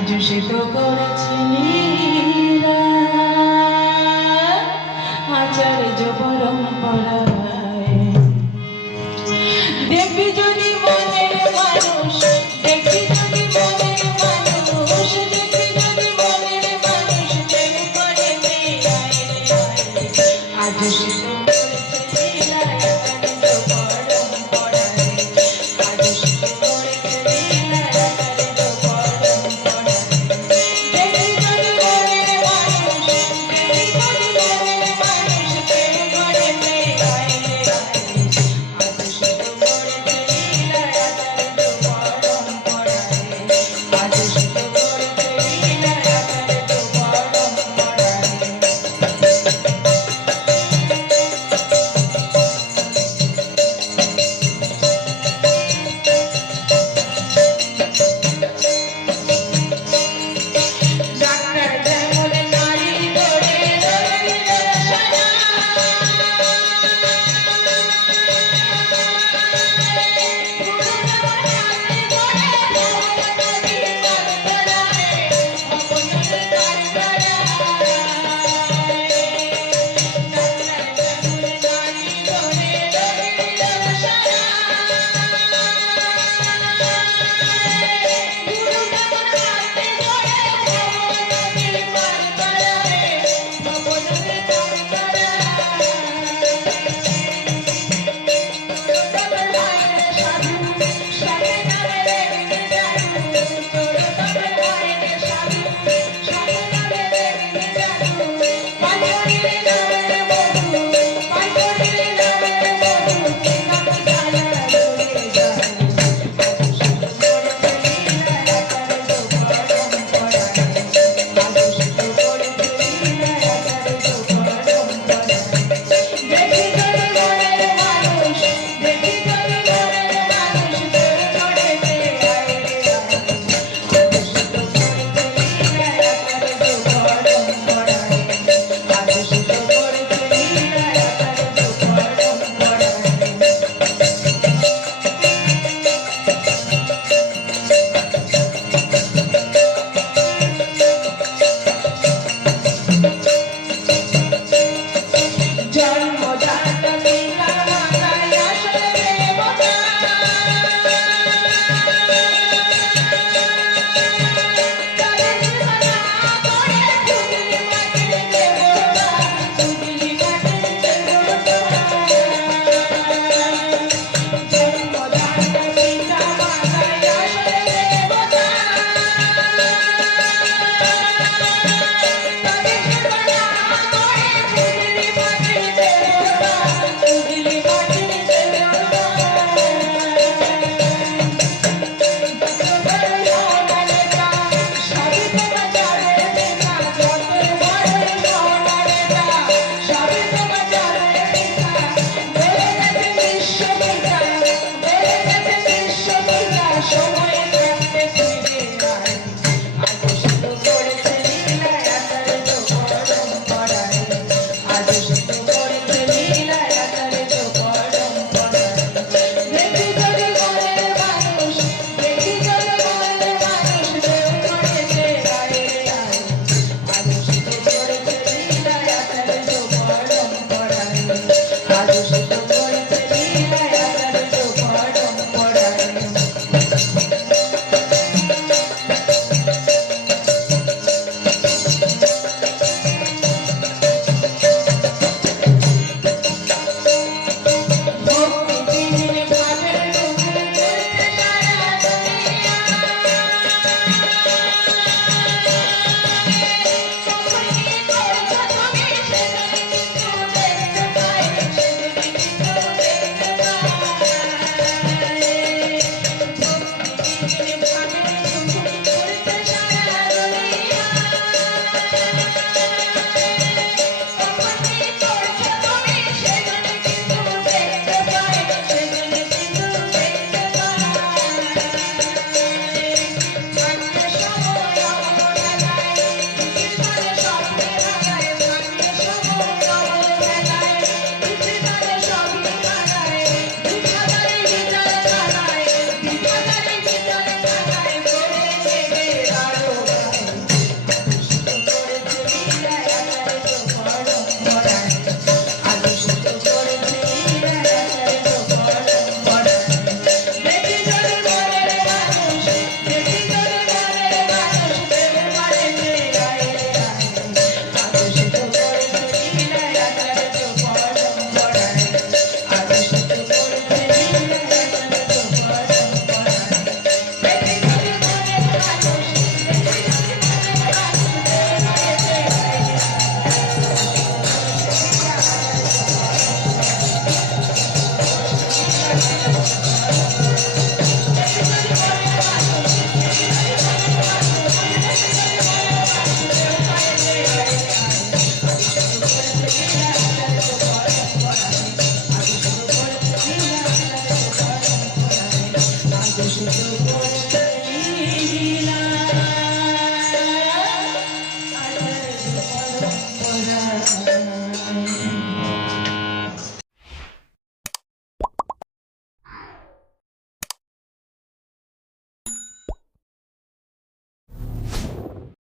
আজ সে তো করেছে লীলা আচার্য পরম্পরায়। দেখবি যদি মনের মানুষ, দেখবি যদি মনের মানুষ, দেখবি যদি মনের মানুষ প্রেম করে আজ সে তো করেছে লীলা আচার্য পরম্পরায়। আজ সে তো করেছে লীলা আচার্য পরম্পরায়। দেখবি যদি মনের মানুষ, দেখবি যদি মনের মানুষ প্রেম করে আজ সে তো করেছে লীলা আচার্য পরম্পরায়। আজ সে তো করেছে লীলা আচার্য পরম্পরায়। ডাক্তার যেমন নারী ধরে রইল সারা, গুরু যেমন হাতে ধরে ভগবতী কল্পনায় অপনের কারখানায়। ডাক্তার যেমন নারী ধরে রইল সারা, গুরু যেমন হাতে ধরে ভগবতী কল্পনায় অপনের কারখানায়। জন্মজাত পিতা মাতায় আসলে দেবতা, তাদের জীবনা করে পুজলি মাটির দেবতা, পুজলি মাটির দেবতা। জন্মজাত পিতা মাতায় আসলে দেবতা, তাদের জীবনা করে পুজলি মাটির দেবতা, পুজলি মাটির দেবতা। সবই তোমার চাঁদের পিতা, যতই বড়ই সোনারেটা, সবই তোমার চাঁদের পিতা। বেড়ে গেছে বিশ্বপিতা, বেড়ে গেছে বিশ্বপিতা, সময় থাকতে ফিরে আয়। আজ সে তো করেছে লীলা আচার্য পরম্পরায়। আজ সে তো করেছে লীলা আচার্য পরম্পরায়। দেখবি যদি মনের মানুষ, দেখবি যদি মনের মানুষ প্রেম করেছে আয় রে আয়। আজ সে তো করেছে লীলা আচার্য পরম্পরায়। আজ সে তো করেছে লীলা আচার্য পরম্পরায়।